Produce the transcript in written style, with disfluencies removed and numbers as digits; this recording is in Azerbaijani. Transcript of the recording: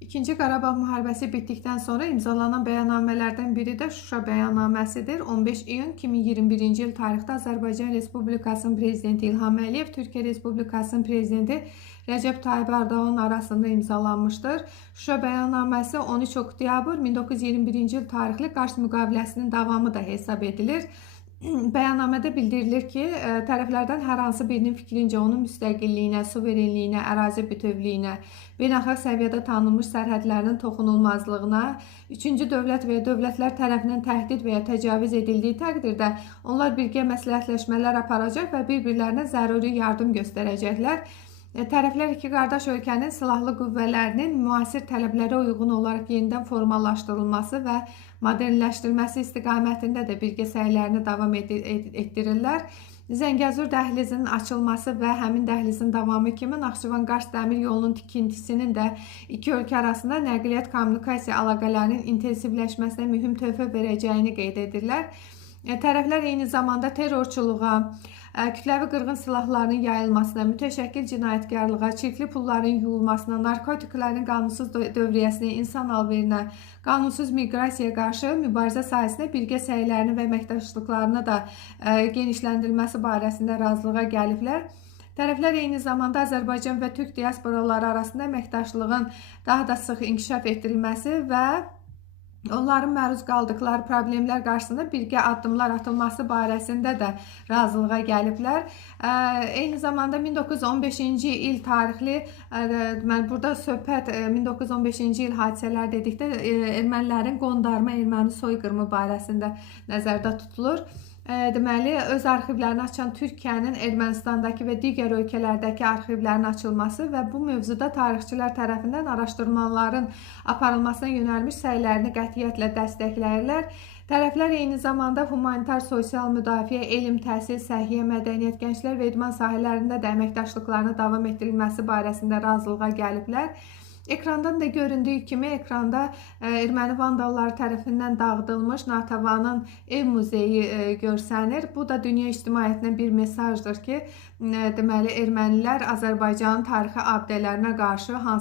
İkinci Qarabağ müharibəsi bitdikdən sonra imzalanan bəyannamələrdən biri də Şuşa bəyannaməsidir. 15 iyun 2021-ci il tarixdə Azərbaycan Respublikasının prezidenti İlham Əliyev, Türkiyə Respublikasının prezidenti Rəcəb Tayyib Erdoğan arasında imzalanmışdır. Şuşa bəyannaməsi 13 oktyabr 1921-ci il tarixli Qars müqaviləsinin davamı da hesab edilir. Bəyannamədə bildirilir ki, tərəflərdən hər hansı birinin fikrincə onun müstəqilliyinə, suverenliyinə, ərazi bütövlüyünə, beynəlxalq səviyyədə tanınmış sərhədlərinin toxunulmazlığına, üçüncü dövlət və ya dövlətlər tərəfindən təhdid və ya təcavüz edildiyi təqdirdə onlar birgə məsləhətləşmələr aparacaq və bir-birlərinə zəruri yardım göstərəcəklər. Tərəflər iki qardaş ölkənin silahlı qüvvələrinin müasir tələblərə uyğun olaraq yenidən formallaşdırılması və modernləşdirilməsi istiqamətində də birgə səylərini davam etdirirlər. Zəngəzur dəhlizinin açılması və həmin dəhlizin davamı kimi Naxçıvan-Qars dəmir yolunun tikintisinin də iki ölkə arasında nəqliyyat kommunikasiya əlaqələrinin intensivləşməsinə mühüm töhfə verəcəyini qeyd edirlər. Tərəflər eyni zamanda terrorçuluğa, kütləvi qırğın silahlarının yayılmasına, mütəşəkkil cinayətkarlığa, çirkli pulların yuyulmasına, narkotiklərin qanunsuz dövriyyəsinə, insan alverinə, qanunsuz miqrasiyaya qarşı mübarizə sahəsində birgə səylərini və əməkdaşlıqlarını da genişləndirilməsi barəsində razılığa gəliblər. Tərəflər eyni zamanda Azərbaycan və Türk diasporaları arasında əməkdaşlığın daha da sıx inkişaf etdirilməsi və onların məruz qaldıqları problemlər qarşısında birgə addımlar atılması barəsində də razılığa gəliblər. Eyni zamanda 1915-ci il tarixli, burada söhbət 1915-ci il hadisələr dedikdə ermənilərin qondarma erməni soyqırımı barəsində nəzərdə tutulur. Deməli, öz arxivlərini açan Türkiyənin Ermənistandakı və digər ölkələrdəki arxivlərin açılması və bu mövzuda tarixçilər tərəfindən araşdırmaların aparılmasına yönəlmiş səylərini qətiyyətlə dəstəkləyirlər. Tərəflər eyni zamanda humanitar, sosial müdafiə, elm, təhsil, səhiyyə, mədəniyyət, gənclər və idman sahələrində də əməkdaşlıqlarını davam etdirilməsi barəsində razılığa gəliblər. Ekrandan da göründüyü kimi, ekranda erməni vandalları tərəfindən dağıdılmış Natavanın ev muzeyi görsənir. Bu da dünya ictimaiyyətinə bir mesajdır ki, deməli, ermənilər Azərbaycanın tarixi abidələrinə qarşı hansı